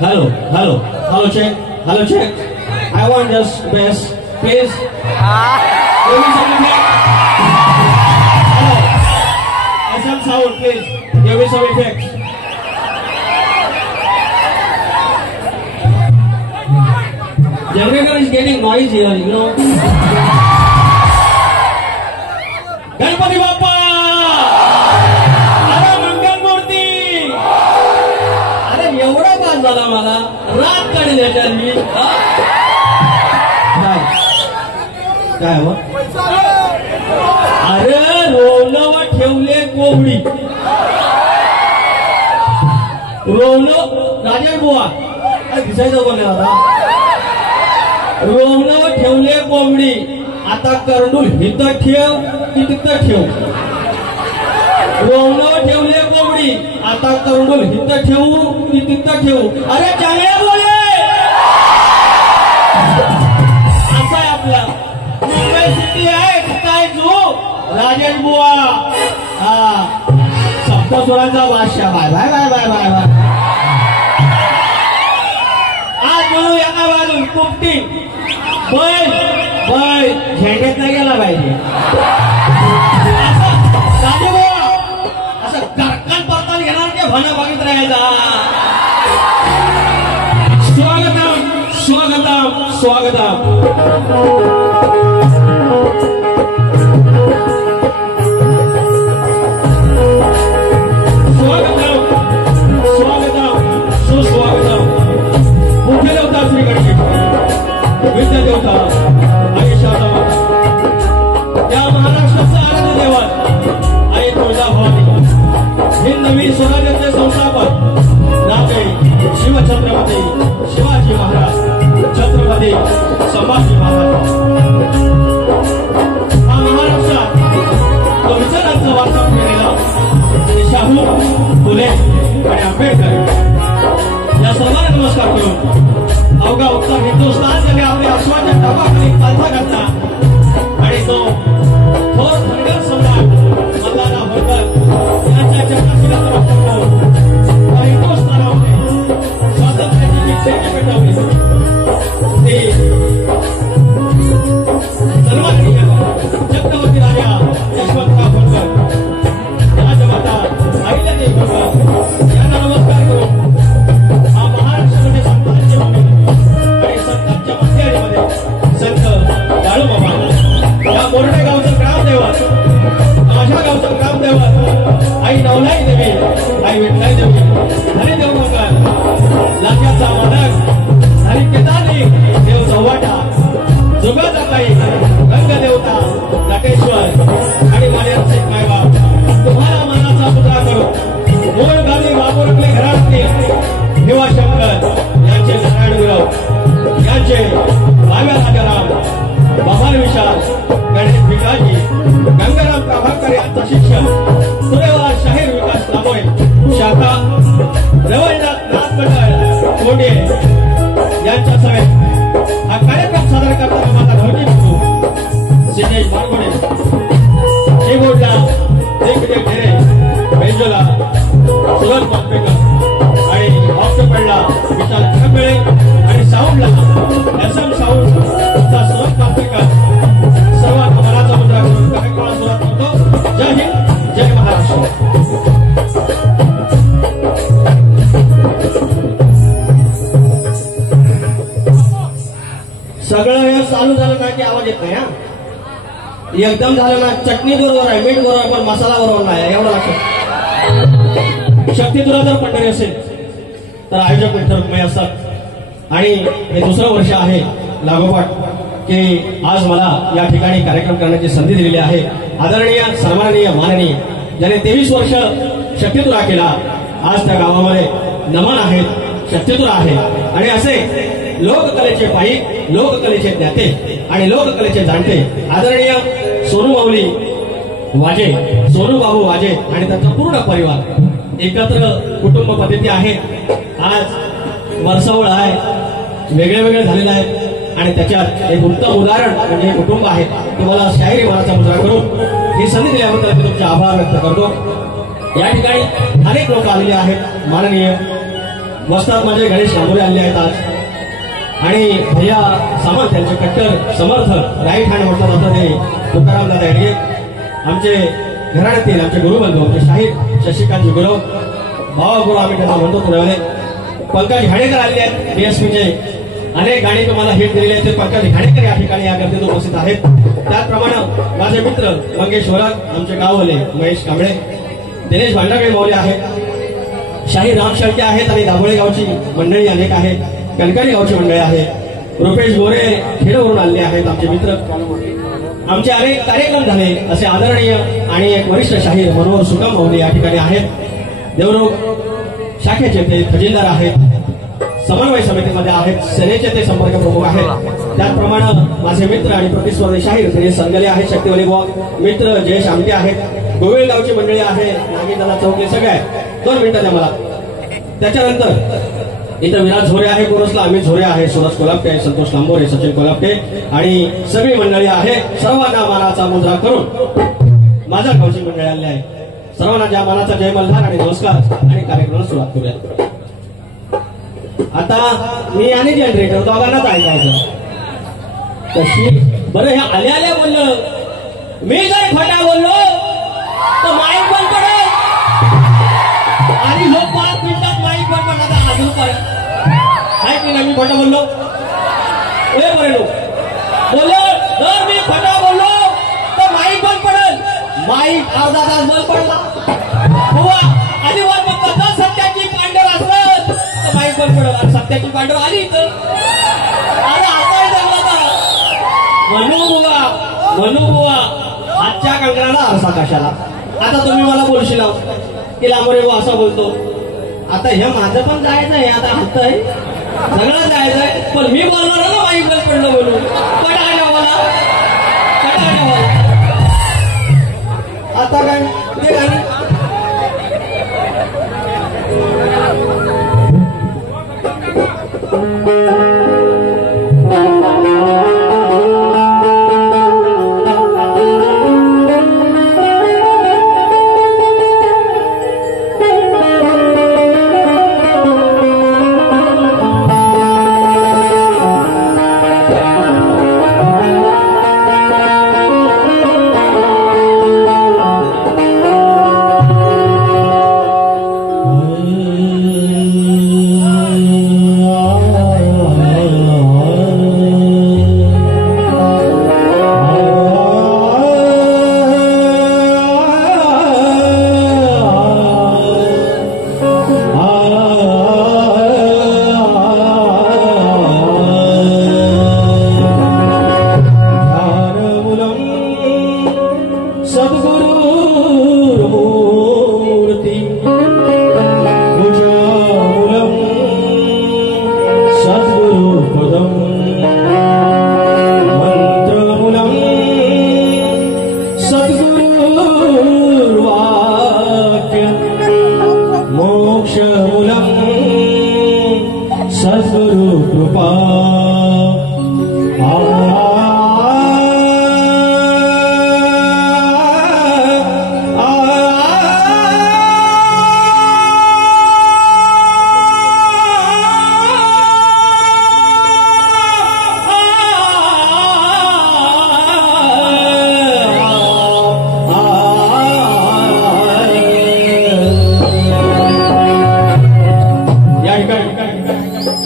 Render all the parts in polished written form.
Hello, check. I want just bass, please. Give me some effect. Hello, some sound, please. Give me some effect. Generator is getting noise here, you know. Ganpati Bappa! अरे मंगल मूर्ती! अरे एवढा बाज झाला मला रात काढली त्याच्यानी काय हो? अरे रोवणं ठेवले कोंबडी रोवणं राजेश बुवा दिसायचं कोण आता रोवणं ठेवले कोंबडी आता करंडूल हिथं ठेव की तिथं ठेव रोवणं ठेवले कोंबडी आता करंडूल हिथं ठेवू की तिथं ठेवू अरे चांगल्या बोले असं आहे आपला मुंबई सिटी आहे काय जो राजेश बुवा हा सप्तस्वरांचा वाश्या bye bye bye bye bye bye आज म्हणू एका बाजून कुपटी बैल झेंड्यात नाही गेला पाहिजे राजे बुवा असं गरकान परतान घेणार की भणा बघित राहायचा स्वागतम सुस्वागतम मुख्य देवता श्री गणेश विद्या देवता आयुष्याचा या महाराष्ट्राचा आराध्य देवत आई तुळजाभवानी हिंदवी स्वराज्याचे संस्थापक राजे शिवछत्रपती शिवाजी महाराज छत्रपती संभाजी महाराज हा महाराष्ट्रात तो विचारांचा वारसा केलेला शाहू फुले आणि आंबेडकर या सर्वांना नमस्कार करून अवघा उत्तर हिंदुस्थान जगे आपल्या अश्वाच्या टपाखाली पालथा घातला आणि तो थोर धनगर सम्राट मल्हारराव होळकर यांच्या चक्राशीला हिंदुस्थानामध्ये स्वातंत्र्याची जी खेळी पेटवली ती सन्माननीय छत्रपती राजा यशवंतराव होळकर राजमाता अहिल्यादेवी होळकर यांना नमस्कार करून हा महाराष्ट्रामध्ये संतांची भूमी आणि संतांच्या मध्यमध्ये संत बाळूमामा या बोर्डे गावचं ग्रामदैवत माझ्या गावचं ग्रामदैवत आई नवलाई देवी आई विठ्ठलाई देवी हरिदेव मगर लाग्याचा मालक हरिकेतानी देव चव्हाटा जुगाचा ताई रंगदेवता नटेश्वर आणि माल्यांचे मायबाप तुम्हाला मानाचा मुद्रा करून मूळ गावी बाबुरकले घरातले निवाशंकर यांचे नारायण गुरव यांचे भाव्या राजाराम बहार विशाल गणेश भिकाजी गंगाराम प्रभाकर यांचा शिक्षक सुरेवाला शाहीर विकास लाभोय शाखा रवळनाथ नाथ मंडळ कोंडे यांच्या समेत हा कार्यक्रम सादर करताना माझा धोनी बंधू सिद्धेश मारगोडे कीबोर्डला देखील ढेरे बेंजोला सुरज मांपेकर आणि ऑक्टोपॅडला विशाल खंबेळे आणि साऊंडला एसएम साऊंड सुरज मांपेकर सर्वांना मनाचा मुद्रा करून कार्यक्रमाला सुरुवात करतो. जय हिंद जय महाराष्ट्र. सगळं हे चालू झालं ना की आवाज येत नाही हा एकदम झालं ना चटणी बरोबर आहे मीठ बरोबर पण मसाला बरोबर नाही एवढं लक्षात. शक्ती तुला जर पंढरी असेल तर आयोजक विठ्ठल रुक्मिणी असतात आणि हे दुसरं वर्ष आहे लागोपाठ की आज मला या ठिकाणी कार्यक्रम करण्याची संधी दिलेली आहे. आदरणीय सन्माननीय माननीय ज्याने 23 वर्ष शक्तीतुरा केला आज त्या गावामध्ये नमन आहेत शक्तीतुरा आहे आणि असे लोककलेचे पायी लोककलेचे ज्ञाते आणि लोककलेचे जाणते आदरणीय सोनू माऊली वाजे सोनू बाबू वाजे आणि त्यांचा पूर्ण परिवार एकत्र कुटुंब पद्धती आहे. आज वर्षावळ आहे वेगळे वेगळे झालेले आहेत आणि त्याच्यात एक उत्तम उदाहरण म्हणजे कुटुंब आहे. तुम्हाला शाहिरी मनाचा मुद्रा करून ही संधी दिल्याबद्दल मी तुमचे आभार व्यक्त करतो. या ठिकाणी अनेक लोक आलेले आहेत. माननीय वस्तात माझे गणेश नामोरे आले आहेत आज आणि भैया सामंत यांचे कट्टर समर्थक राईट हँड म्हटलं जातं ते तुकाराम दादा हेडगे आमचे घराण्यातील आमचे गुरुबंधू आमचे शाहीर शशिकांत गुरव भावा गुरु आम्ही त्यांना म्हणतो पुढे पंकज घाणेकर आले आहेत बीएसपीचे अनेक गाणी तुम्हाला हिट दिलेली आहेत ते पंकज घाणेकर या ठिकाणी या गर्दीत उपस्थित आहेत त्याचप्रमाणे माझे मित्र मंगेश वरक आमचे गाववाले महेश कांबळे दिनेश भांडागळे मौर्य आहेत शाहीर राम शेळके आहेत आणि दाभोळे गावची मंडळी अनेक आहेत कणकणी गावची मंडळी आहे रुपेश गोरे खेडवरून आले आहेत आमचे मित्र आमचे अनेक कार्यक्रम झाले असे आदरणीय आणि एक वरिष्ठ शाहीर मनोहर सुगम मौली या ठिकाणी आहेत देवरुख शाखेचे ते खजिनदार आहेत समन्वय समितीमध्ये आहेत सेनेचे ते संपर्क प्रमुख आहेत त्याचप्रमाणे माझे मित्र आणि प्रतिस्पर्धी शाहीर गणेश संगले आहेत शक्तिवली मित्र जयेश आमटे आहेत गोवेलगावची मंडळी आहे नागेदादा चौकले सगळे आहेत 2 मिनिटं द्या मला त्याच्यानंतर इथं विराज झोरे आहे कोरसला अमित झोरे आहे सुरज कोल्हापटे संतोष लांबोरे सचिन कोल्हापटे आणि सगळी मंडळी आहे सर्वांना मानाचा मुद्रा करून माझ्या गावची मंडळी आली आहे सर्वांना ज्या मानाचा जय मल्हार आणि नमस्कार आणि कार्यक्रमाला सुरुवात करूया आता मी आणि जनरेटर दोघांनाच ऐकायचं कशी बरं ह्या आल्या आल्या बोललं मी जर खोटा बोललो तर माईक बंद पडेल आणि लोक 5 मिनिटात माईक बंद पडणार अजून काय की नाही मी खोटा बोललो ए बरे बोललो जर मी खोटा बोललो तर माईक बंद पडेल माईक अर्धा तास बंद पडला हो आधी वर बघता जर सत्याची पांडव असलं तर माईक बंद पडेल आणि सत्याची पांडव आली तर अरे आता जमला म्हणू बुवा आजच्या कंकणाला आरसा कशाला आता तुम्ही मला बोलशील की लांबोरे बुवा असा बोलतो आता हे माझं पण जायचं आहे आता हलतंय सगळं जायचंय पण मी बोलणार ना माईक बंद पडलं बोलून कटाळ्या मला आता काय ते गाणी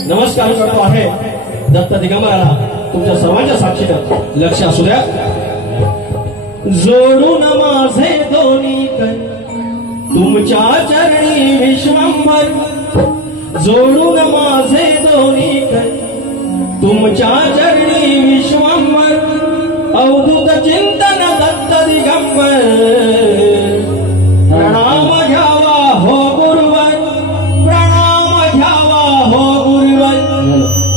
नमस्कार करतो आहे दत्त दिगंबराला तुमच्या सर्वांच्या साक्षीनं लक्ष असू द्या जोडून माझे दोन्ही कर तुमच्या चरणी विश्वंभर जोडून माझे दोन्ही कर तुमच्या चरणी विश्वंभर अवधूत चिंतन दत्त दिगंबर प्रणाम घ्यावा हो गुरुवर प्रणाम घ्यावा हो गुरुवर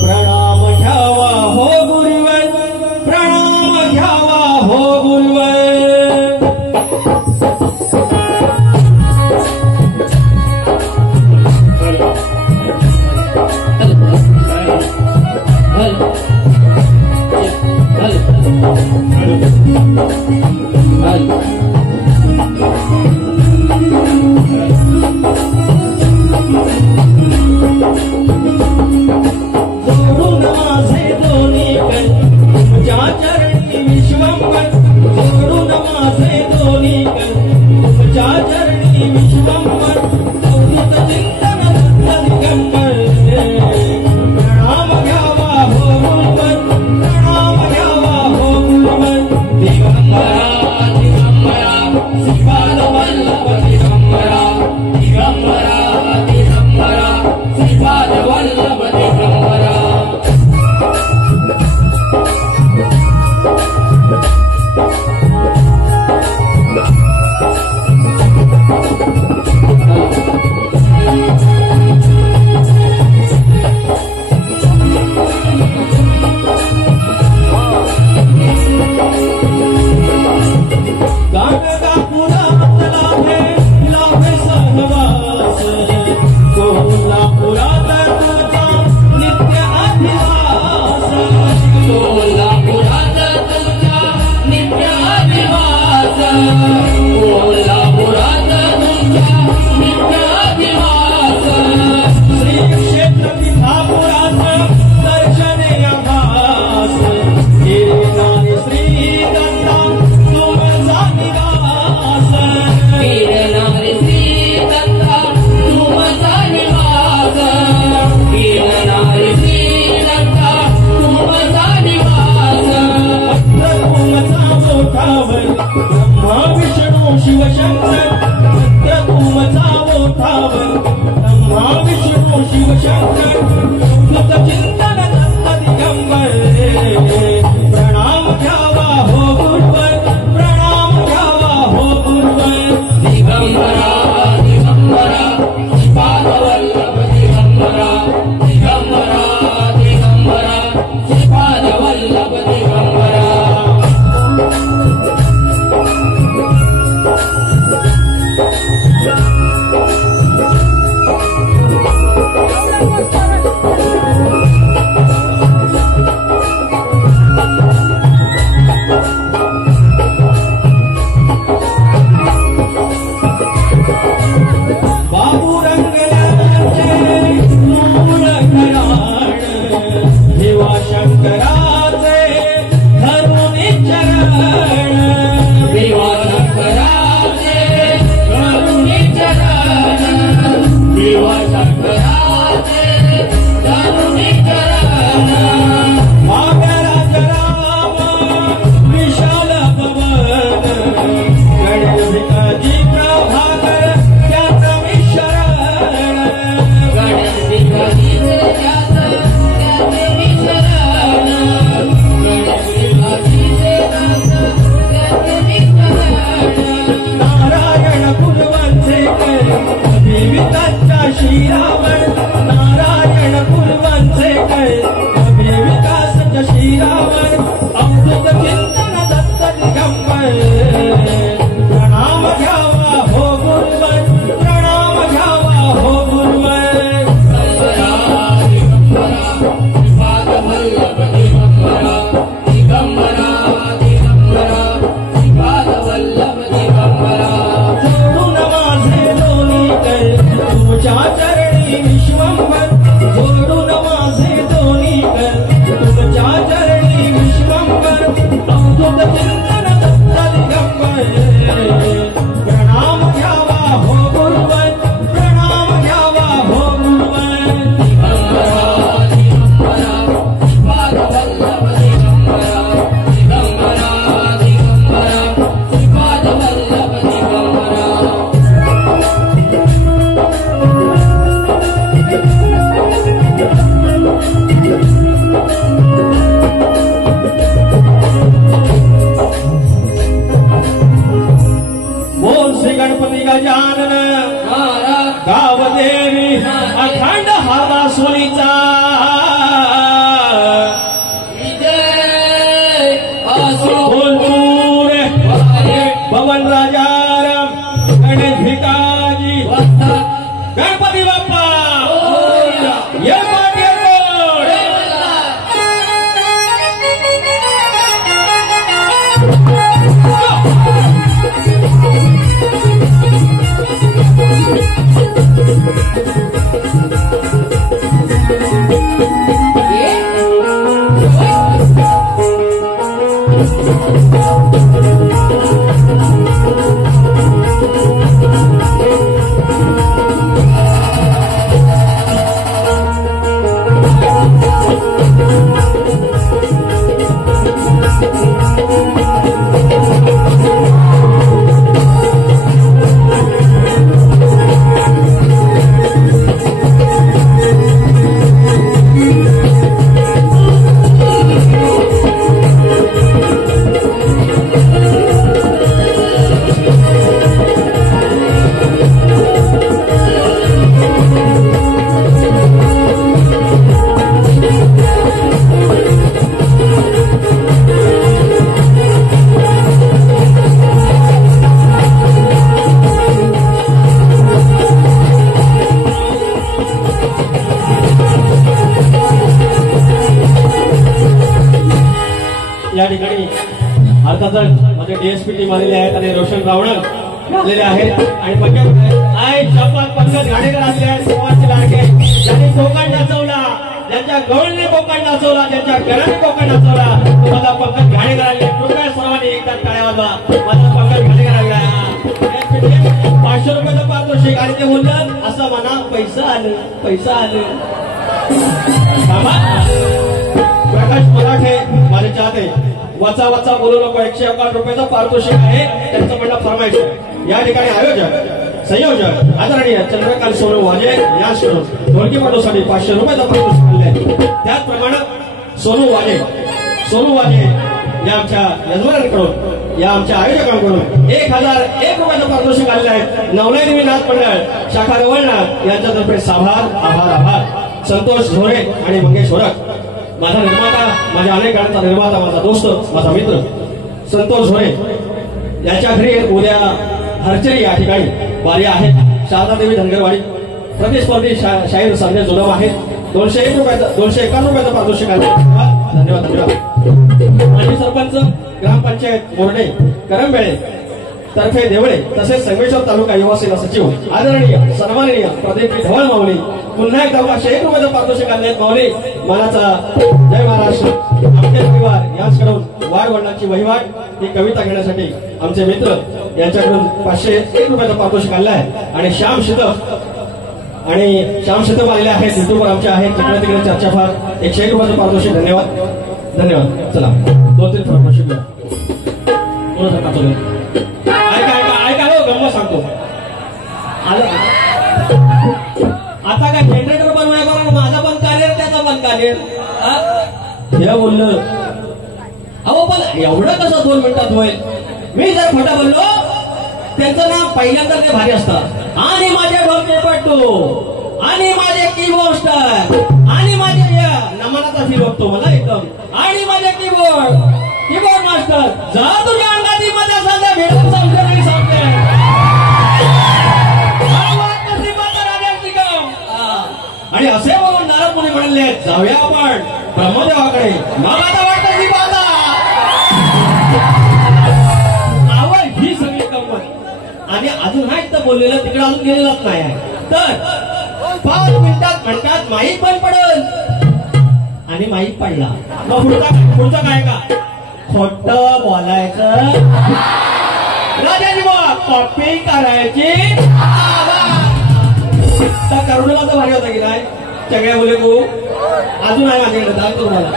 प्रणाम घ्यावा हो गुरुवर प्रणाम घ्यावा हो गुरुवर हल विकास शिरावर अमृत चिंतन दत्त दिगंबर प्रणाम घ्यावा हो गुरुवर प्रणाम घ्यावा हो गुरुवर जोडून माझे दोन्ही कर तुमच्या चरणी विश्वंभर जोडून माझे दोन्ही कर तुमच्या चरणी विश्वंभर अवधूत चिंतन दत्त दिगंबर प्रणाम घ्यावा हो गुरुवर प्रणाम घ्यावा हो गुरुवर बोल श्री गणपती गजानन गावदेवी अखंड हाता सोनीचा बोलपूर पवन राजाराम गणेश भिकाजी गणपती बाप्पा येळकोट येळकोट या ठिकाणी अर्थातच माझे डीएसपी टीम आलेले आहेत आणि रोशन रावणक आलेले आहेत आणि पंकज घाणेकर आलेले आहेत देवाचे लाडके ज्यांनी कोकण नाचवला ज्यांच्या गवळीने कोकण नाचवला ज्यांच्या घराने कोकण नाचवला तुम्हाला पंकज घाणेकर आले कृपया सर्वांनी एकदा टाळ्या वाजवा माझा पंकज घाणेकर आलेला आहे 500 रुपयाचं पारितोषिक आणि ते बोललं असं म्हणा पैसा आलं प्रकाश मराठे माझे चाहते वाचा वाचा बोलू नको 111 रुपयाचं पारितोषिक आहे त्यांचं म्हणणं फरमाईश या ठिकाणी आयोजक संयोजक आदरणीय चंद्रकांत सोनू वाजे याचकडून ढोलकीपटूसाठी 500 रुपयाचं पारितोषिक आणले त्याचप्रमाणे सोनू वाजे या आमच्या यजमानांकडून या आमच्या आयोजकांकडून 1001 रुपयाचं पारितोषिक आलेलं आहे नवनयनी नाथ मंडळ शाखा रवळणा यांच्यातर्फे आभार संतोष झोरे आणि मंगेश ओरक माझा निर्माता माझ्या अनेक गाण्यांचा निर्माता माझा दोस्त माझा मित्र संतोष झोरे याच्या घरी उद्या हरचरी या ठिकाणी वारी आहे शारदादेवी धनगरवाडी प्रतिस्पर्धी शाहीर संजय जुलम आहे 201 रुपयाचं पारितोषिक आहे धन्यवाद माजी सरपंच ग्रामपंचायत मोरडे करंबेळे तर्फे देवळे तसेच संगमेश्वर तालुका युवा सेना सचिव आदरणीय सन्माननीय प्रदीप धवळ माऊली पुन्हा एकदा 101 रुपयाचं पारितोषिक आणले माऊली मानाचा जय महाराष्ट्र आमचे परिवार यांच्याकडून वाढ वडिलांची वहिवाट ही कविता घेण्यासाठी आमचे मित्र यांच्याकडून 501 रुपयाचं पारितोषिक आणलं आहे आणि श्याम शितप आलेले आहेत युट्यूबवर आमचे आहेत तिकडे तिकडे चर्चा फार 101 रुपयाचं पारितोषिक धन्यवाद चला 2-3 पारितोषिक ऐका हो गंमत सांगतो आता काय जनरेटर बनवाय माझा पण कार्य त्याचा पण कार्य हे बोललं अहो पण एवढं कसं 2 मिनिटात होईल मी जर खोटा बोललो त्यांचं नाव पहिल्यांदा ते भारी असतात आणि माझे ढोलके पट्टू आणि माझे कीबोर्ड स्टार आणि माझे नमन बघतो मला एकदम आणि माझे कीबोर्ड मास्टर जा तुझ्या अंगाची मजा सांगा भेटून सांगते आणि सांगते आणि असे बोलून नारद मुनी म्हणले जाऊया आपण ब्रह्मदेवाकडे. मग आता वाटतं की बाबा आवड ही सगळी गंमत आणि अजून हा एकदा बोललेलं तिकडे अजून गेलेलाच नाही आहे. तर 5 मिनिटात म्हणतात माईक बंद पडल आणि माईक पडला. मग पुढचा काय का खोट बोलायचं राजाजी बा कॉपी करायची. त्या करुणाला तर भारी होता की नाही सगळ्या बोले गो अजून आहे माझ्याकडे दाखवतो तुम्हाला.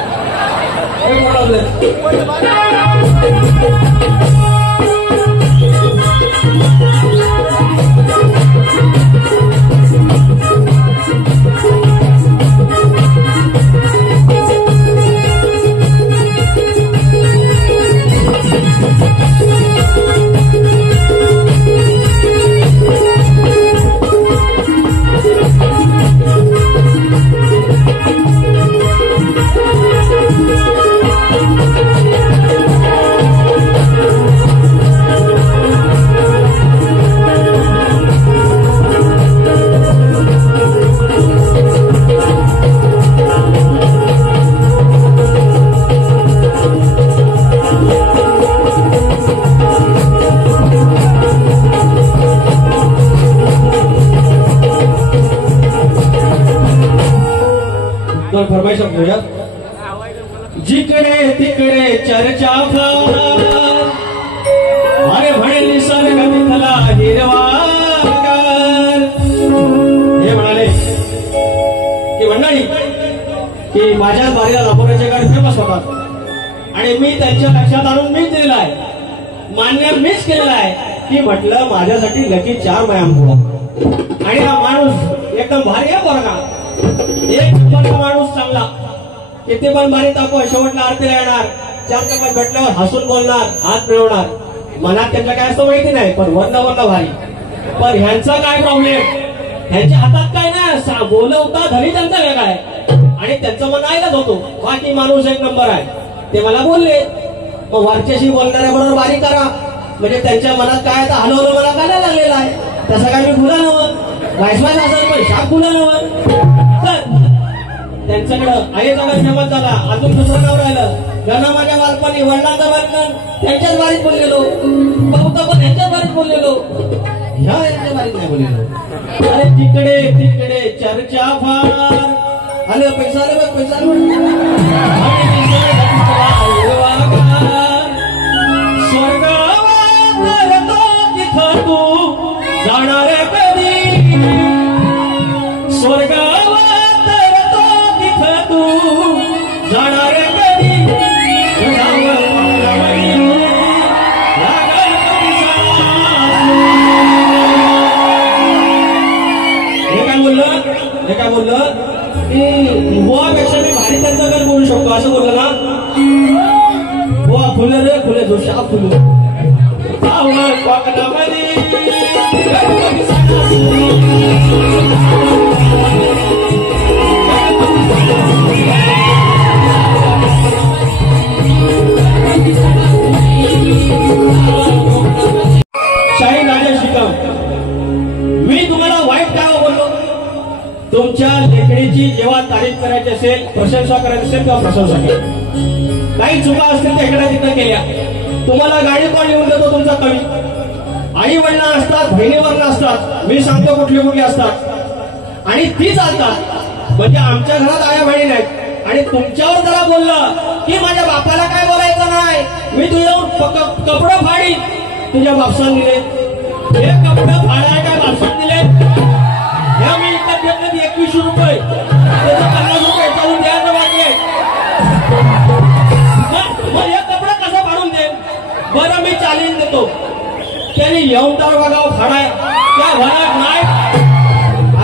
फरमाईश घेऊया. जिकडे तिकडे चर्चा अरे म्हणे निसर्ग तिथला हिरवागार. हे म्हणाले की मंडळी की माझ्याच बारीला दाखवण्याचे गाडी फेमस होतात आणि मी त्यांच्या लक्षात आणून मीच दिलेला आहे मान्य मीच केलेला आहे की म्हटलं माझ्यासाठी लकी 4 मयाम पुढा आणि हा माणूस एकदम भारी आहे बरं का. एक नंबरचा माणूस चांगला किती पण भारी तापो शेवटला आरतीला येणार 4 चपात भेटल्यावर हसून बोलणार हात मिळवणार. मनात त्यांच्या काय असतं माहिती नाही पण वरला भारी. पण ह्यांचा काय प्रॉब्लेम ह्यांच्या हातात काय नाही बोलवता धरी त्यांचा वेगळा आहे आणि त्यांचं मन ऐकत होतो बाकी माणूस एक नंबर आहे. ते मला बोलले मग वरच्याशी बोलणाऱ्या बरोबर बारी करा म्हणजे त्यांच्या मनात काय आता हलवलं मला काय नाही लागलेलं आहे तसं काय मी खुला नव्हतं वाईसवाईस असेल पण शाप खुला नव्हतं. त्यांच्याकडं आईचा घर फेमस झाला. अजून दुसरं नाव राहिलं गणा माझ्या बालपणी वडिलांचं बालपण त्यांच्याच बारीत बोललेलो बहुता पण यांच्याच बारीत बोललेलो ह्या यांच्या बारीत नाही बोललेलो. अरे तिकडे तिकडे चर्चा फार आले पैसा आले बघ पैसा स्वर्गात तिथं तू जाणार कधी स्वर्गात तू जाणार कधी हे काय बोललं की बुवापेक्षा मी भारी त्यांचा घर बोलू शकतो असं बोललं ना. बुवा फुले रे फुले जो शाप फुले शाही राजा शिकम मी तुम्हाला वाईट काय बोललो तुमच्या लेखणीची जेव्हा तारीफ करायची असेल प्रशंसा करायची असेल तेव्हा प्रशंसा केली. काही चुका असतील त्या इकडे तिकडे केल्या. तुम्हाला गाडी कोण लिहून देतो तुमचा कवी आई वडिला असतात बहिणीवरला असतात मी सांगतो कुठली कुठली असतात आणि ती चालतात म्हणजे आमच्या घरात आया बहिणी नाहीत आणि तुमच्यावर जरा बोललं की माझ्या बापाला काय बोलायचं नाही मी तुझ्या कपडे फाडी तुझ्या बापसान दिले हे कपडे फाडाय काय बापसान दिले ह्या मी इकडे घेतले 2100 रुपये त्याचं 50 रुपये जाऊन द्यायचं वाटले मग हे कपडे कसं फाडून दे बरं मी चालीन देतो त्यांनी येऊन तर बघाव फाडाय त्या घरात नाही.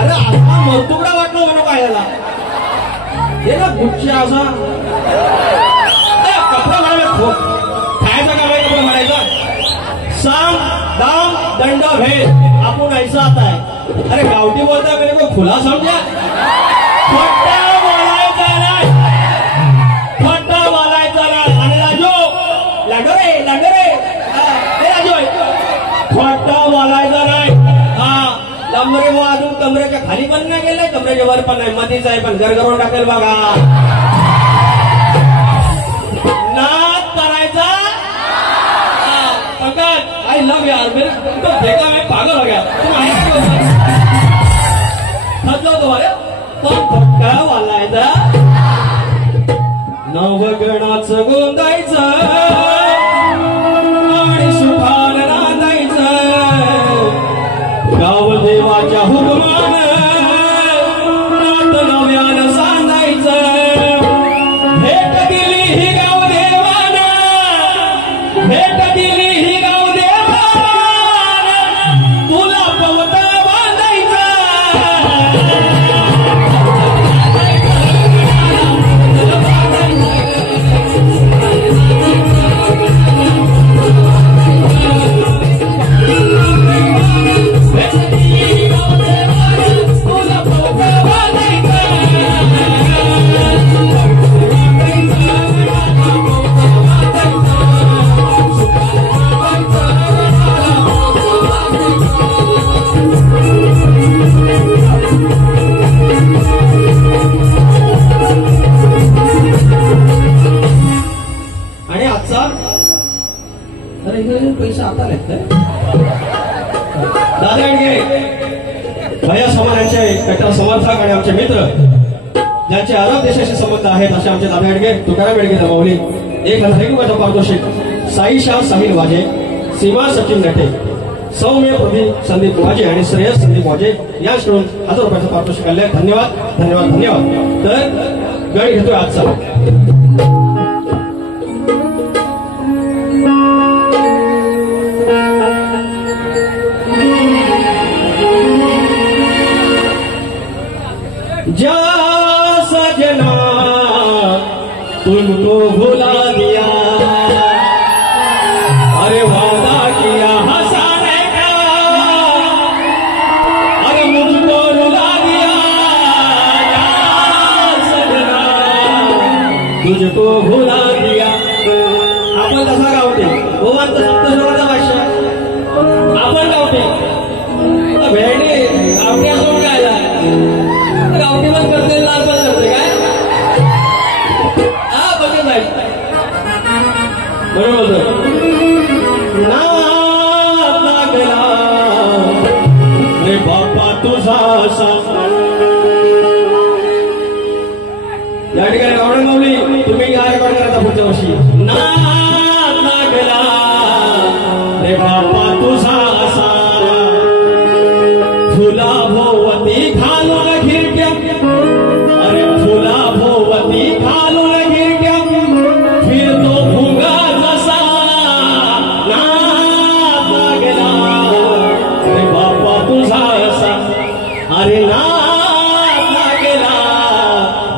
अरे आता मरतुकडा वाटलो म्हणून काय याला हे ना गुच्छा असा कपडा म्हणाला खायचा का नाही कपडा म्हणायचा साम दाम दंड भेद आपण ऐसा आता है. अरे गावठी बोलता मेरे को खुला समझा खोटा बोलायचा नाही कमरेच्या वर पण नाही, मधीच आहे पण गरगरून टाकेल बघा. नाद करायचा फकत आई लव यार मेरे तो देखा मैं पागल हो गया. तुम खतलो तुम्हारे पण धक्का वालायचा नवगणाचं गोंदायचं आणि सुखान नांदायचं गावदेवाच्या हुकमान नात नव्यानं सांगायचं. भेट दिली ही गावदेवानं, भेट दिली ही गावदेवानं तुला पवत बांधायचं. पैसा आता लागतंय दादा अडगे भैया समान यांचे कट्टर समर्थक आणि आमचे मित्र ज्यांचे अरब देशाशी संबंध आहेत असे आमचे दादा अडगे तुकाराम अडगे दमावली 1000 रुपयाचं पारितोषिक. साई शाह साहिल वाजे, सीमा सचिन नटे, सौम्य प्रदीप संदीप वाजे आणि श्रेयस संदीप वाजे यांच्याकडून 1000 रुपयाचं पारितोषिक आले. धन्यवाद धन्यवाद धन्यवाद. तर गण घेतोय आजचा जा सजना तुमको भुला दिया, अरे वादा किया हंसाने का, अरे मुझको रुला दिया. जा सजना तुझको भुला दिया. आपण कसा गावते गोवांत सप्तस्वराचा भाषा आपण गावते भेंडी गावठी असून काय गावठी पण करते लाल पण करते काय हा बघत नाही बरोबर. नाद लागला रे बापा तुझा असा. या ठिकाणी गावडे माऊली तुम्ही हा रेकॉर्ड करायचा पुढच्या वर्षी. नाद लागला रे बापा तुझा असा फुला भोवती घालून घिरट्या, अरे फुला भोवती घालून घिरट्या फिरतो भुंगा जसा. नाद लागला रे बापा तुझा असा, अरे नाद लागला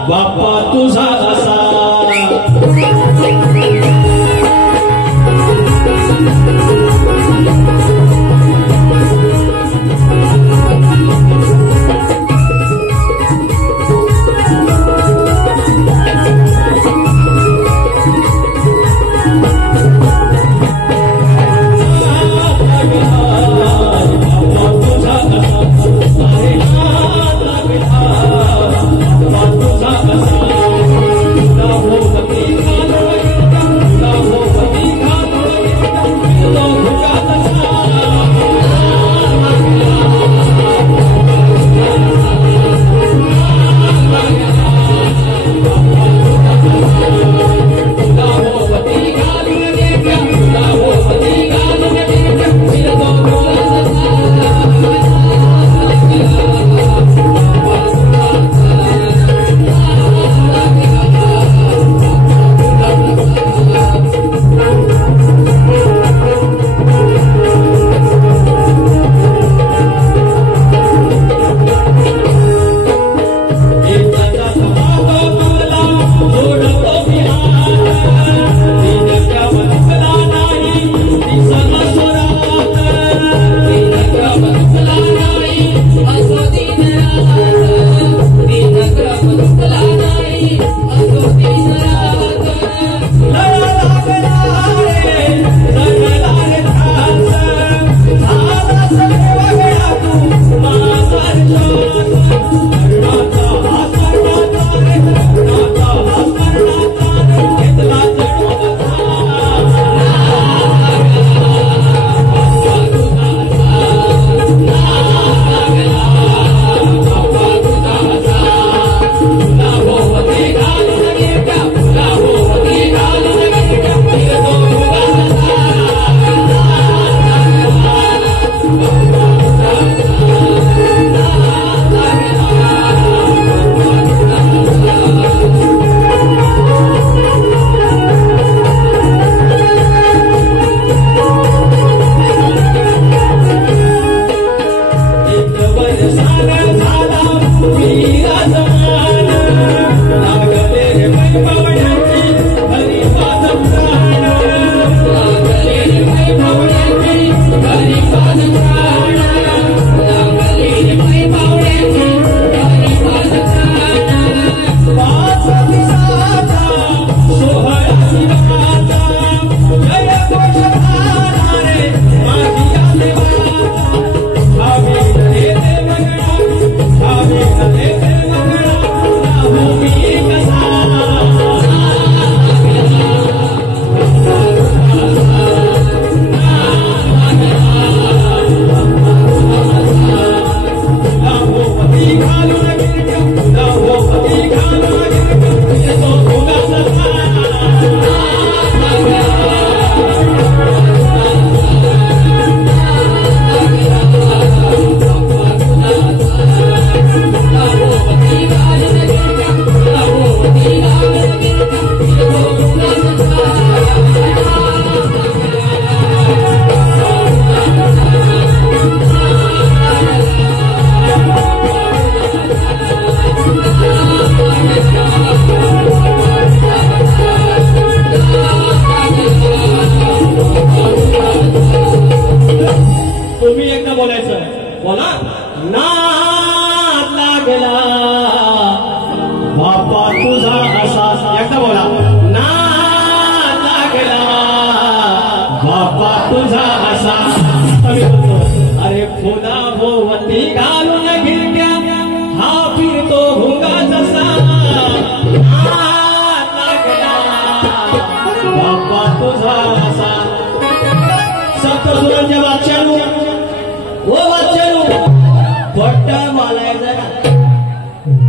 बापा तुझा असा. तुझा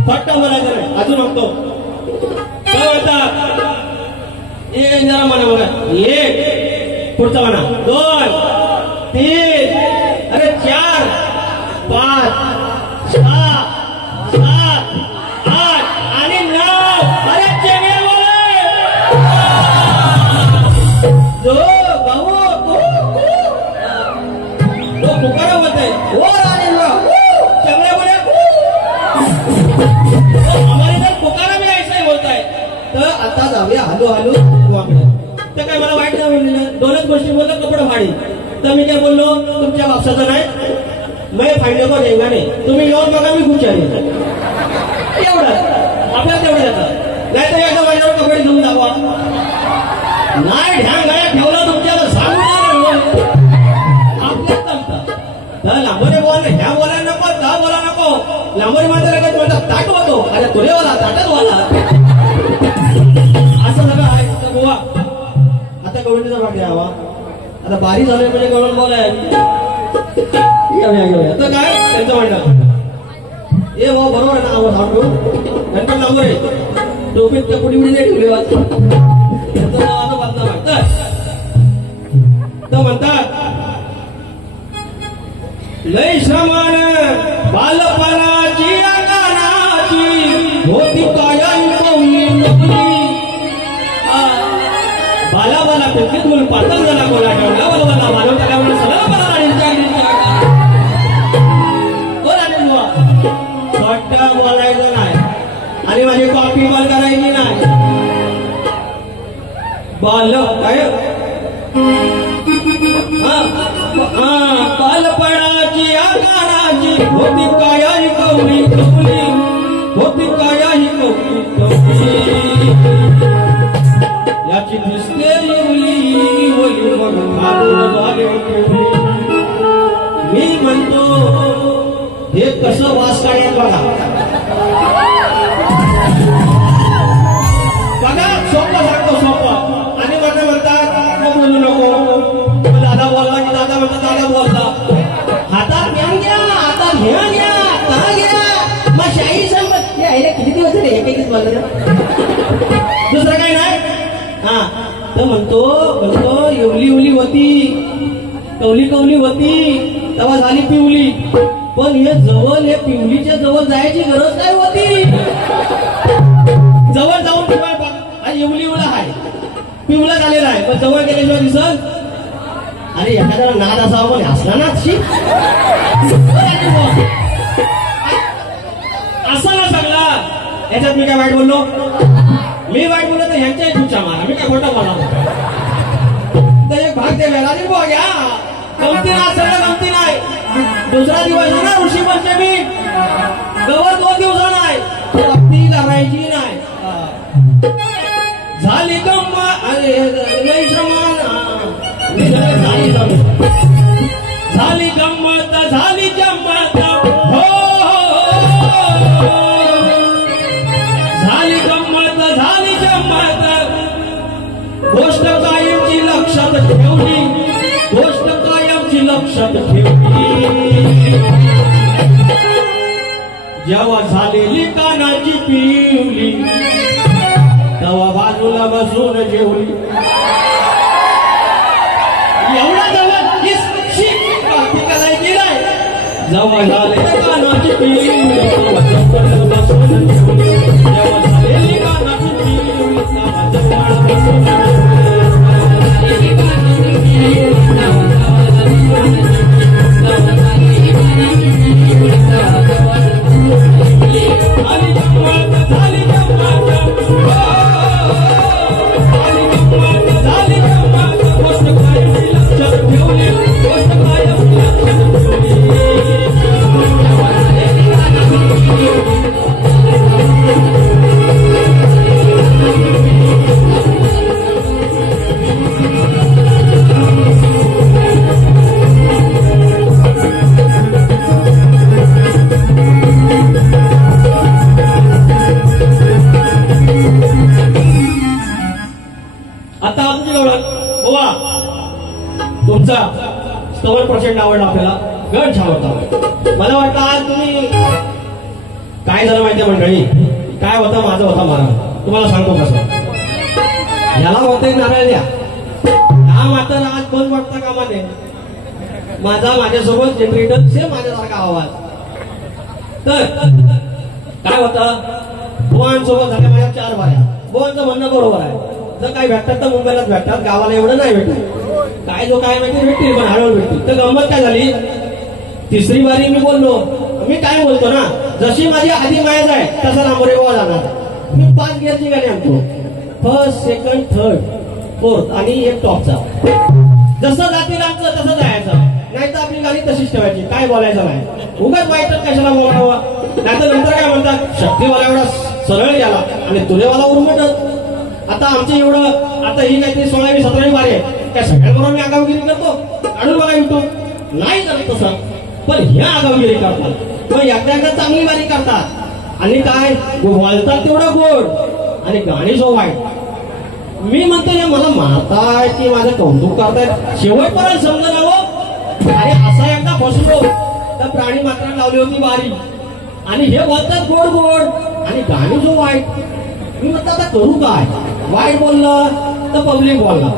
फट्टा बोलायचं नाही. अजून म्हणतो काय म्हणतात एक जरा म्हणा बघा. एक पुढचा म्हणा. 2 3 अरे 4 5 6 7 8 आणि 9. अरे चेंगे बोले जो गाऊ तो पुकारा बोलते ओ राजेंद्र चेंगे बोले हमारे इधर पुकारा भी ऐसा ही बोलता है. तर आता जाऊया हॅलो हॅलो वाकडे. तर काय मला वाईट नाही बोललेलं. 2च गोष्टी बोललो कपडे फाडी. तर मी काय बोललो तुमच्या बापसाचं नाही मैं फाडले को देगा नाही. तुम्ही येऊन बघा मी खूप छान एवढं आपल्याला तेवढं येतं. नाही तर एकदा माझ्यावर कपडे घेऊन जावा नाही ढ्यान गळ्यात ठेवलं तुमच्याला सांगू आपल्यात चालतं. तर लांबोरे बोल ह्या बोलायला नको त्या बोला नको. लांबोरे मात्र लगेच म्हणतात ताट होतो. अरे तुरे वाला ताटच वाला असं सगळं आहे. गोवा आता गवळणीचा भाग घ्यावा. आता बारी झाले म्हणजे गवळण बोलाय तर काय त्यांचं म्हणणं ए भाऊ बरोबर आहे ना. आवाज सांगतो नंतर नंबर आहे टोपीत त्या पुढे पुढे ठेवले त्यांचं नावाचं बांधणं वाटतं. तर म्हणतात लय श्रमाण बालपणाची अंगणाची होती कायम कवली बाला बाला कुठलीच मुलं पातळ झाला गोला ठेवला बाला मानव त्याला म्हणून सगळं मला सट्टा बोलायचं नाही आणि माझी कॉपी बॉल करायची नाही. बाल काय बालपणाची आकाराची होती कायाही कवली कवली होती कायाही कवली कवली याची दिसते येवली वली मग मारून झाले मी म्हणतो हे कसं वास काढ्यात बघा बघा सोपं सांगतो सोपं. आणि मला म्हणतात बोलू नको दादा बोलला की दादा म्हणतात दादा बोलला हातात घ्या घ्या हातात घ्या घ्या का घ्या मग शाही संपत हे आईला किती दिवस झाले एक बोललं दुसरं काही नाही. हा तर म्हणतो येवली उली होती कवली कवली होती तेव्हा झाली पिवली. पण हे जवळ हे पिवलीच्या जवळ जायची गरज काय होती. जवळ जाऊन पिवळा येवली उला आहे पिवळा झालेला आहे पण जवळ गेल्याशिवाय दिसल. अरे एखाद्याला नाद असावा पण हसला ना असा ना सगळा. याच्यात मी काय वाईट बोललो. मी वाईट बोललो तर ह्यांच्याही तुमच्या मारा मी काय खोटं बोला. तर एक भाग ते वेळा बघ घ्या गमती ना सगळं गमती नाही. दुसरा दिवस ना ऋषी पंचमी गवर 2 दिवस नाही अगदी करायची नाही. झाली गम्मा अरे झाली गंमत झाली जम्मत हो झाली गंमत झाली जम्मत. गोष्ट कायमची लक्षात ठेवली गोष्ट कायमची लक्षात ठेवली. जेव्हा झालेली कानाची पिवली तेव्हा बाजूला बसून जेवली. एवढा जवळ करायची नाही. जेव्हा झाले कानाची पिवली बसून जेवली. जेव्हा झालेली कानाची पिवली बसून तुमचा 70% आवडला आपल्याला गण छावता. मला वाटतं आज तुम्ही काय झालं माहितीये मंडळी, काय होता माझा होता मारा, तुम्हाला सांगतो कसं. याला होतंय नारळ द्या, हा मात्र आज बंद वाटता कामा नये. माझ्यासोबत जनरेटर सेम माझ्यासारखा आवाज. तर काय होतं, बुवांसोबत झाल्या माझ्या 4 बाऱ्या. बुवांचं म्हणणं बरोबर आहे, जर काही भेटतात तर मुंबईलाच भेटतात, गावाला एवढं नाही भेटत. काय जो काय माहिती भेटतील, पण हळूहळू भेटतील. तर गंमत काय झाली, 3री बारी मी बोललो. मी काय बोलतो ना, जशी माझी आधी मायाच आहे तसा लांबोरे बाबा जाणार. मी 5 गिअरची गाडी आणतो, 1st, 2nd, 3rd, 4th आणि एक टॉपचा. जसं जातील आमचं तसं जायचं, नाही तर आपली गाडी तशीच ठेवायची. काय बोलायचं नाही, उगाच वाईटच कशाला बोलावं. नाहीतर नंतर काय म्हणतात, शक्तीवाला एवढा सरळ गेला आणि तुझेवाला उर्मटत. आता आमचे एवढं, आता ही काहीतरी 16वी 17वी बारी आहे, त्या सगळ्यांबरोबर मी आगावगिरी करतो. आणून बघा युट्यूब, नाही करत तसं. पण ह्या आगावगिरी करतात, मग एकदा चांगली बारी करतात आणि काय बोलतात तेवढं गोड आणि गाणी जो वाईट. मी म्हणतो हे मला मारताय की माझं कौतुक करतायत शेवटपर्यंत समजा नावं. आणि असा एकदा फसलो तर प्राणी मात्र लावली होती बारी आणि हे बोलतात गोड गोड आणि गाणी जो वाईट. मी म्हटलं आता करू काय, वाईट बोललं तर पब्लिक बोलणार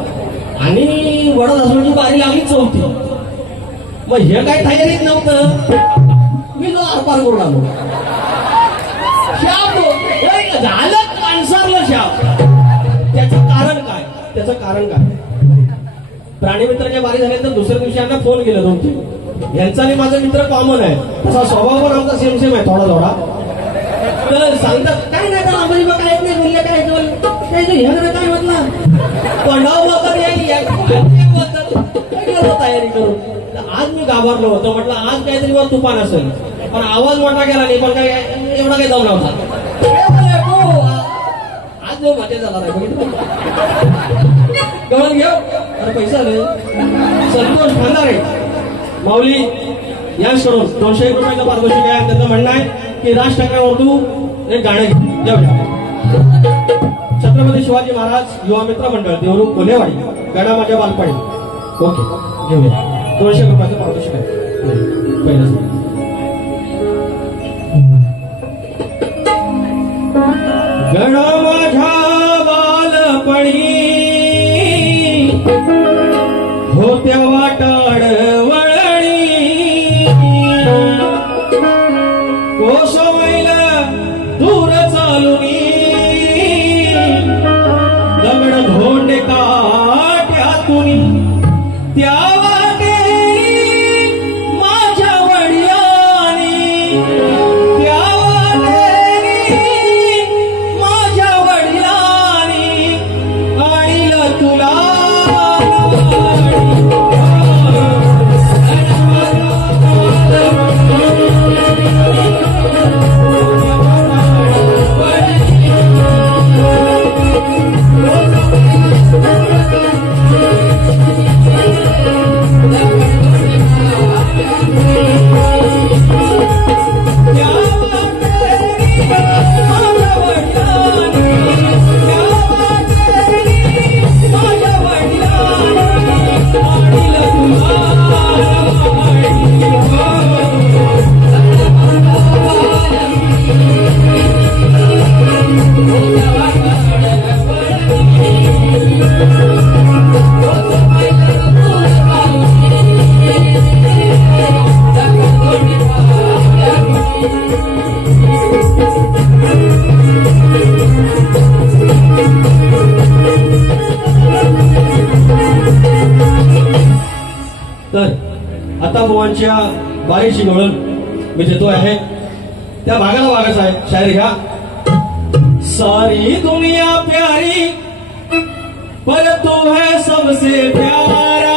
आणि वडद हसण्याची बारी लागली 4थी. मग हे काय तयारीत नव्हतं, मी जो आरपार करून आलो. झालं कानसारलं शाप. त्याचं कारण काय, त्याचं कारण काय, प्राणी मित्राच्या बारी झाल्यानंतर दुसऱ्या दिवशी यांना फोन केला 2-3. यांचा आणि माझा मित्र कॉमन आहे, तसा स्वभाव पण आमचा सेम सेम आहे थोडा थोडा. तर सांगतात काय नाही का आम्ही बघा काय नाही बोलले, काय ह्याकडे काय म्हटलं पंडाव तयारी करून. आज मी घाबरलो होतो, म्हटलं आज काहीतरी वर तुफान असेल, पण आवाज मोठा गेला नाही, पण काय एवढा काही जाऊ नव्हता. आज जो मजा झाला नाही गवळ घेऊ. अरे पैसा आले संतोष खांदारे माऊली यांच्याकडून 201 रुपयाचं पारितोषिक आहे. त्याचं म्हणणं आहे की राज ठाकरेवर तू एक गाणं घे. जाऊया. छत्रपती शिवाजी महाराज युवा मित्र मंडळ देवरूख कोलेवाडी, गाणं माझ्या बालपणी. ओके घेऊया. 200 रुपयाचं पारितोषिक आहे. पहिलं गण माझ्या बालपणी होत्या वाटाड वळणी, कोसमैल दूर चालुनी दगड धोंडे काट्यातुनी त्या बुवांच्या बारीची गवळण मी देतो आहे. त्या भागाला भागाचा आहे. शायरी घ्या. सारी दुनिया प्यारी पर तू है सबसे प्यारा.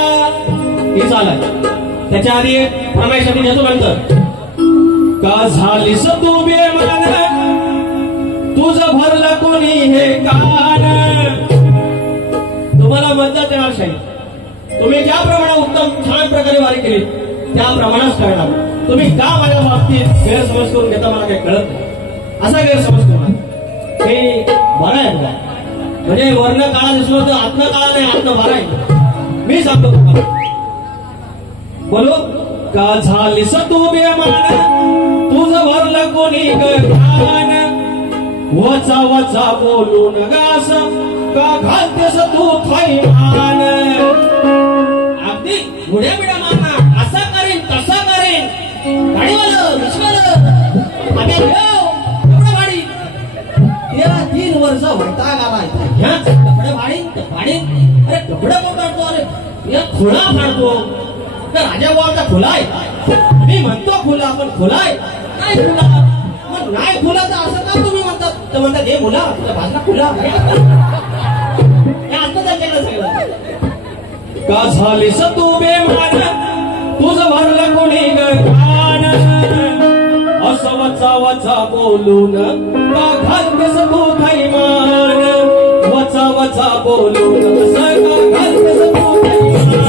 हे चालय. त्याच्या आधी प्रमाणासाठी घेतो नंतर. का झालीस तू बेमान तुझं भरलं कोणी हे कान. तुम्हाला मदत देणार शाहीर. तुम्ही ज्या प्रमाणात उत्तम छान प्रकारे वारी केली त्या प्रमाणात करणार. तुम्ही का माझ्या बाबतीत गैरसमज करून घेता मला काही कळत नाही. असा गैरसमज करू हे बरं आहे तुला. म्हणजे वर्ण काळा दिसलो तर आत्म काळा नाही, आत्म बरा आहे. मी सांगतो तुम्हाला. बोलो का झालीस तू बेमान तुझं भरलं कोणी गाण वचा वचा बोलून गास का घालतेस तू थैमान अगदी मुड्या बिड्या मारणार असा करेन तसा करेन गाडीवालं विश्वालं आम्ही कपडे भाडी तेरा 3 वर्ष वैताग आलाय ह्याच कपडे भाडी अरे कपडे कोण काढतो अरे या खुला फाडतो राजा बोलता खुलाय मी म्हणतो खुला पण खुलाय नाही खुला मग नाही खुला तर असं का तुम्ही म्हणतात तर म्हणतात हे मुला तुझ्या भाषा खुला हे असतं त्यांच्याकडे सगळं का झालीस तू बेमान तुझं भरलं कोणी गाण असं वचा वचा बोलून का घालतेस तू थैमान वचा वचा बोलून असं का घालतेस तू थैमान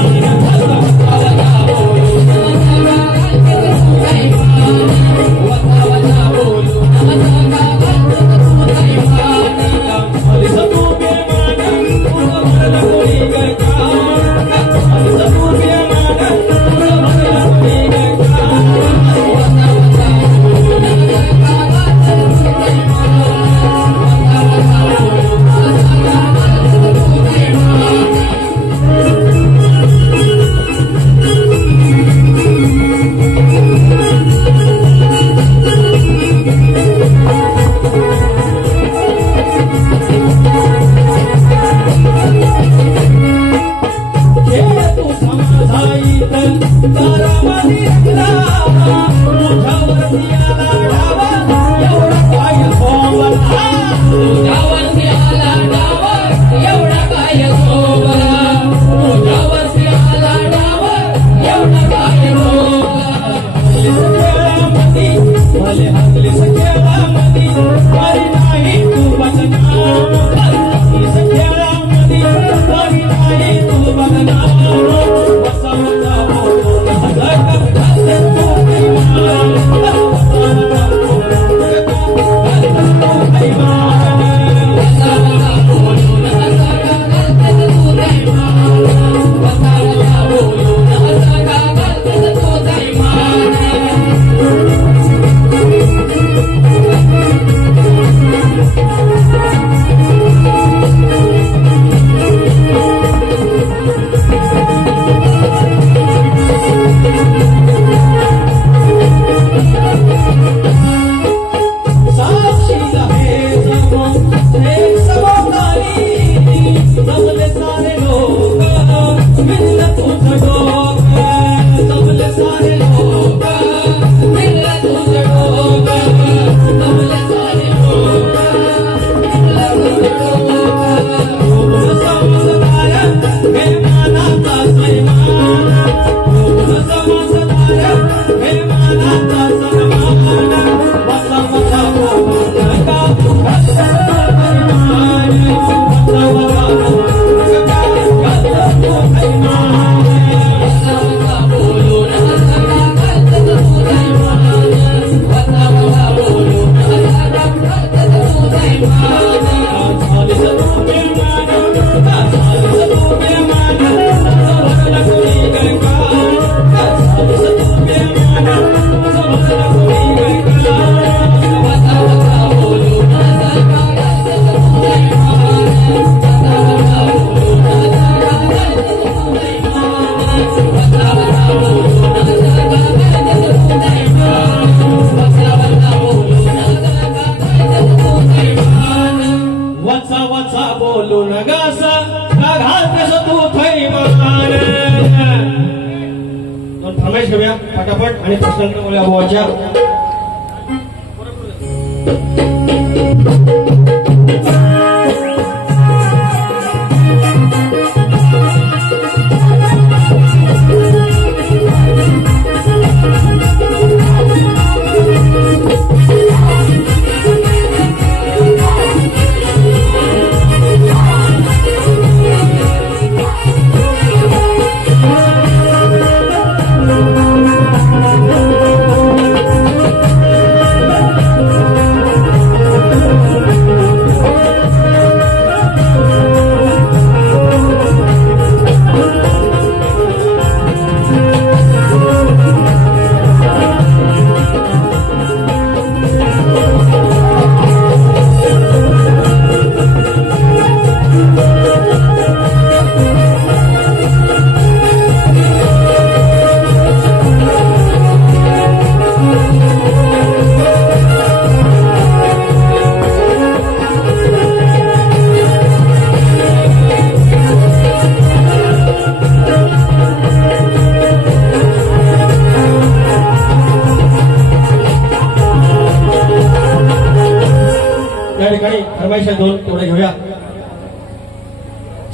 फटाफट आणि प्रश्न बोला भावाच्या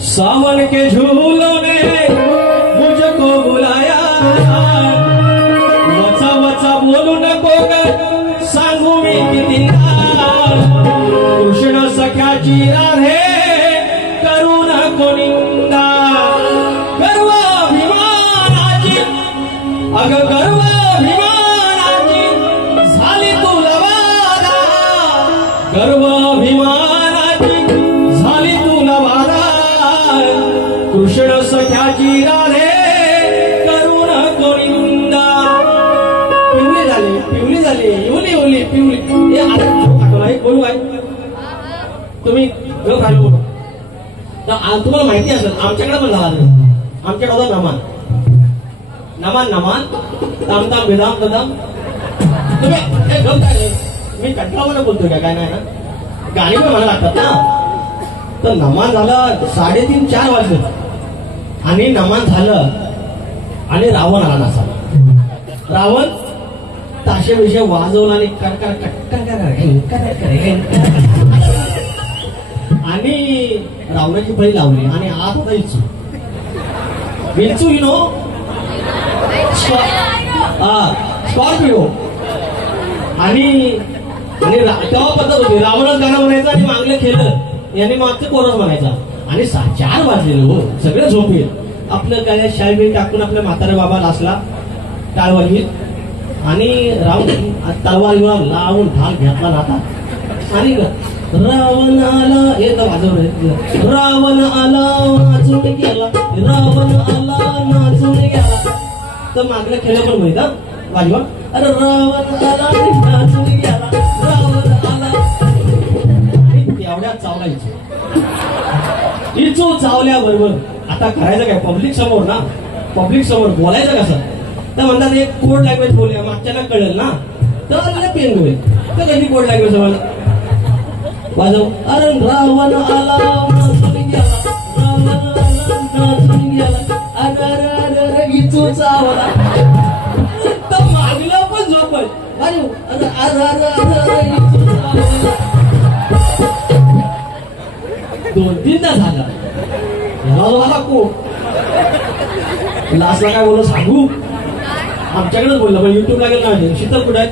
सावन के झूलों ने मुझको बुलाया, वचा वचा बोलू नको ग सांगू मी किती कृष्ण सख्याची राधे करू नको निंदा, गर्वाभिमानाची अग गर्वाभिमानाची झाली तुला वादा, गर्वाभिमानाची झाली तुला वादा, कृष्ण सख्याची राधे करू नको निंदा. पिवली झाली इवली ओली पिवली. हे आता बोलू आहे तुम्ही खाली बोलू. तुम्हाला माहिती असेल आमच्याकडे पण झाला आमच्याकडे होता नमान नमान नमान ताम ताम बेदाम बदाम. तुम्ही मी कंटाळाला बोलतोय काय नाही ना, गाणी पण मला लागतात ना. तर नमान झालं 3:30-4 वाजले आणि नमान झालं आणि रावण आला नसा. रावण ताशे विषय वाजवला आणि आणि रावणाची बळी लावली आणि आत होता इच्छू विंचू नो स्कॉर्पिओ आणि तेव्हा पद्धत होती रावणच गाणं म्हणायचं आणि मागलं खेळलं यांनी मागचं कोरस म्हणायचा. आणि 4 वाजलेले हो सगळे झोपेल. आपलं काय शाळेबी टाकून आपल्या म्हातारे बाबा लासला टाळ वाजवीत आणि रावण तलवार लावून ढाल घेतला नाता आणि रावण आला येत वाजवलं. रावण आला नाचून गेला, रावण आला नाचून गेला. तर मागलं खेळ पण माहित वाजवा. अरे रावण आला नाचून गेला, रावण आला. आणि तेवढ्या चावलायची इचू चावल्याबरोबर आता करायचं काय पब्लिक समोर ना, पब्लिक समोर बोलायचं कसं. तर म्हणतात एक कोड लँग्वेज बोलूया मागच्याला कळेल ना तर पेन होईल. तर कधी कोड लँग्वेज समज वाजव. अरे रावण आला नाचून गेला, रावण आला नाचून गेला, अरे इचू चावला. तर मागलं पण झोपल वाजव. अरे इचू चावला. 2-3दा झाला याला कोण लास्टला काय बोललो सांगू. आमच्याकडेच बोललं पण युट्यूबला गेलं नाही. शीतल कुठे आहे